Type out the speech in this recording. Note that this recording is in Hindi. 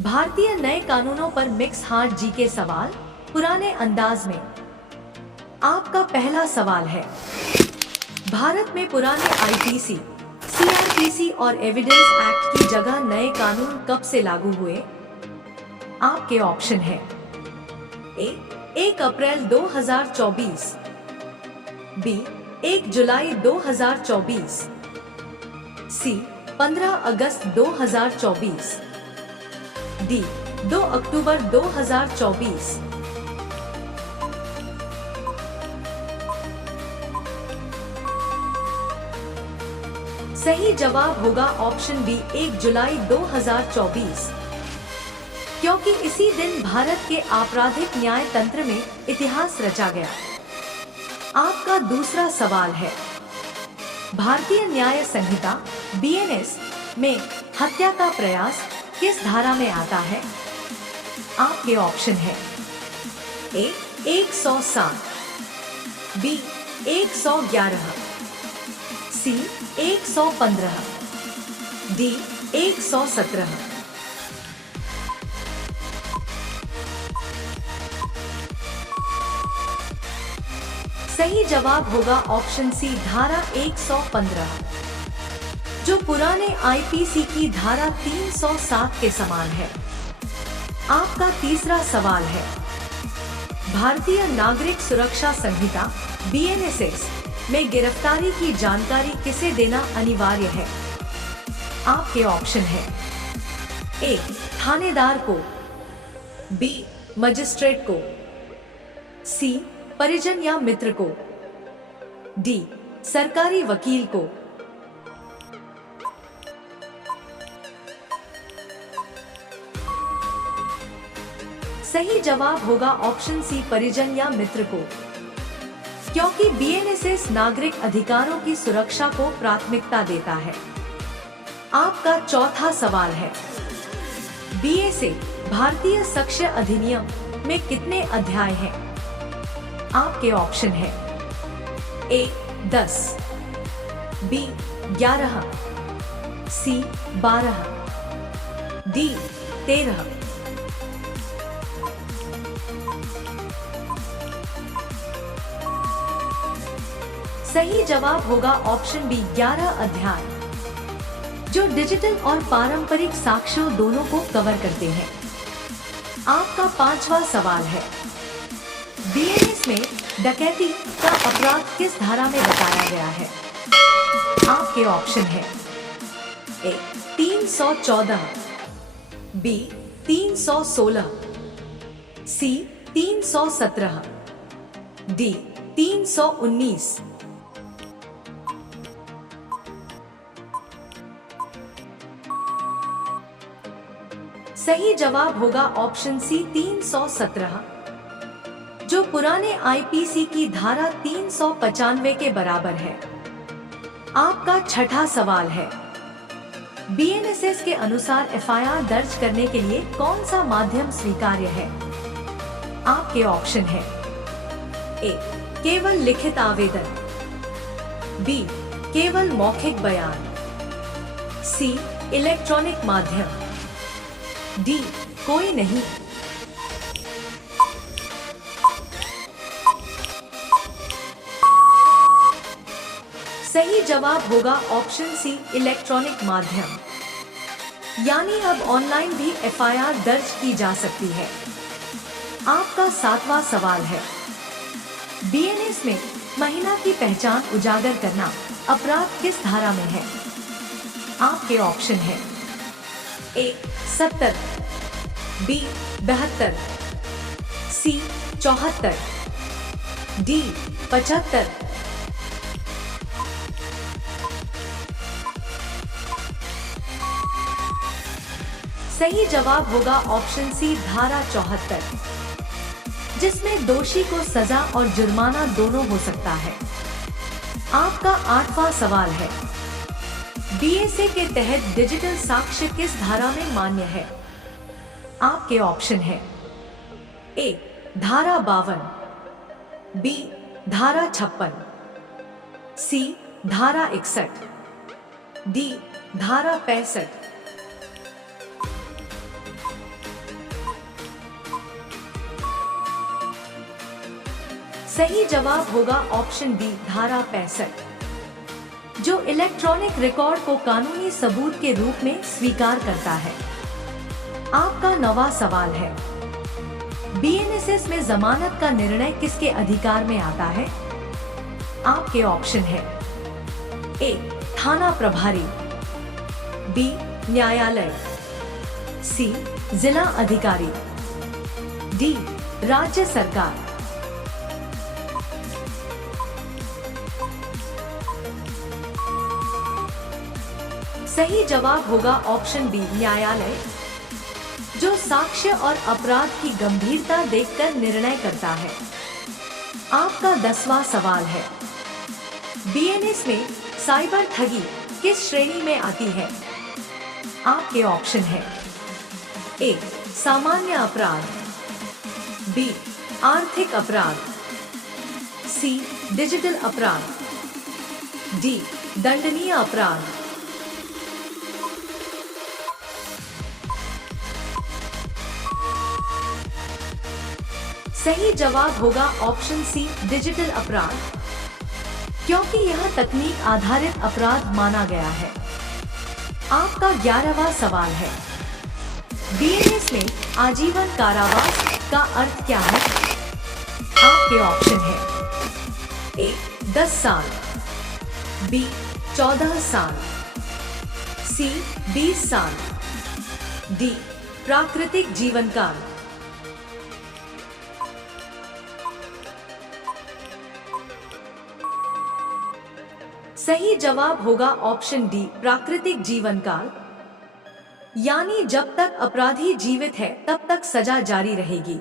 भारतीय नए कानूनों पर मिक्स हार्ट जी के सवाल पुराने अंदाज में। आपका पहला सवाल है, भारत में पुराने आईपीसी, सीआरपीसी और एविडेंस एक्ट की जगह नए कानून कब से लागू हुए? आपके ऑप्शन है ए 1 अप्रैल 2024, बी 1 जुलाई 2024, सी 15 अगस्त 2024, डी 2 अक्टूबर 2024। सही जवाब होगा ऑप्शन बी 1 जुलाई 2024, क्योंकि इसी दिन भारत के आपराधिक न्याय तंत्र में इतिहास रचा गया। आपका दूसरा सवाल है, भारतीय न्याय संहिता बीएनएस में हत्या का प्रयास किस धारा में आता है? आपके ऑप्शन है ए 107, बी 111, सी 115, डी 117। सही जवाब होगा ऑप्शन सी धारा 115, जो पुराने आईपीसी की धारा 307 के समान है। आपका तीसरा सवाल है, भारतीय नागरिक सुरक्षा संहिता बीएनएस में गिरफ्तारी की जानकारी किसे देना अनिवार्य है? आपके ऑप्शन है ए थानेदार को, बी मजिस्ट्रेट को, सी परिजन या मित्र को, डी सरकारी वकील को। सही जवाब होगा ऑप्शन सी परिजन या मित्र को, क्योंकि बीएनएस नागरिक अधिकारों की सुरक्षा को प्राथमिकता देता है। आपका चौथा सवाल है, बीएसए भारतीय साक्ष्य अधिनियम में कितने अध्याय हैं? आपके ऑप्शन है ए 10, बी 11, सी 12, डी 13। सही जवाब होगा ऑप्शन बी 11 अध्याय, जो डिजिटल और पारंपरिक साक्ष्यों दोनों को कवर करते हैं। आपका पांचवा सवाल है, बीएनएस में डकैती का अपराध किस धारा में बताया गया है? आपके ऑप्शन है ए 314, बी 316, सी 317, डी 319। सही जवाब होगा ऑप्शन सी 317, जो पुराने आईपीसी की धारा 395 के बराबर है। आपका छठा सवाल है, बीएनएस के अनुसार एफआईआर दर्ज करने के लिए कौन सा माध्यम स्वीकार्य है? आपके ऑप्शन है ए केवल लिखित आवेदन, बी केवल मौखिक बयान, सी इलेक्ट्रॉनिक माध्यम, डी कोई नहीं। सही जवाब होगा ऑप्शन सी इलेक्ट्रॉनिक माध्यम, यानी अब ऑनलाइन भी एफआईआर दर्ज की जा सकती है। आपका सातवां सवाल है, बीएनएस में महिला की पहचान उजागर करना अपराध किस धारा में है? आपके ऑप्शन है ए 70, बी 72, सी 74, डी 75। सही जवाब होगा ऑप्शन सी धारा 74, जिसमें दोषी को सजा और जुर्माना दोनों हो सकता है। आपका आठवां सवाल है, बीएसए के तहत डिजिटल साक्ष्य किस धारा में मान्य है? आपके ऑप्शन है ए धारा 52, बी धारा 56, सी धारा 61, डी धारा 65। सही जवाब होगा ऑप्शन बी धारा 65, जो इलेक्ट्रॉनिक रिकॉर्ड को कानूनी सबूत के रूप में स्वीकार करता है। आपका नवा सवाल है, बीएनएसएस में जमानत का निर्णय किसके अधिकार में आता है? आपके ऑप्शन है, ए थाना प्रभारी, बी न्यायालय, सी जिला अधिकारी, डी राज्य सरकार। सही जवाब होगा ऑप्शन बी न्यायालय, जो साक्ष्य और अपराध की गंभीरता देखकर निर्णय करता है। आपका 10वां सवाल है, बीएनएस में साइबर ठगी किस श्रेणी में आती है? आपके ऑप्शन है, ए सामान्य अपराध, बी आर्थिक अपराध, सी डिजिटल अपराध, डी दंडनीय अपराध। सही जवाब होगा ऑप्शन सी डिजिटल अपराध, क्योंकि यह तकनीक आधारित अपराध माना गया है। आपका 11वां सवाल है, बीएनएस में आजीवन कारावास का अर्थ क्या है? आपके ऑप्शन है, ए 10 साल, बी 14 साल, सी 20 साल, डी प्राकृतिक जीवन काल। सही जवाब होगा ऑप्शन डी प्राकृतिक जीवन काल, यानी जब तक अपराधी जीवित है तब तक सजा जारी रहेगी।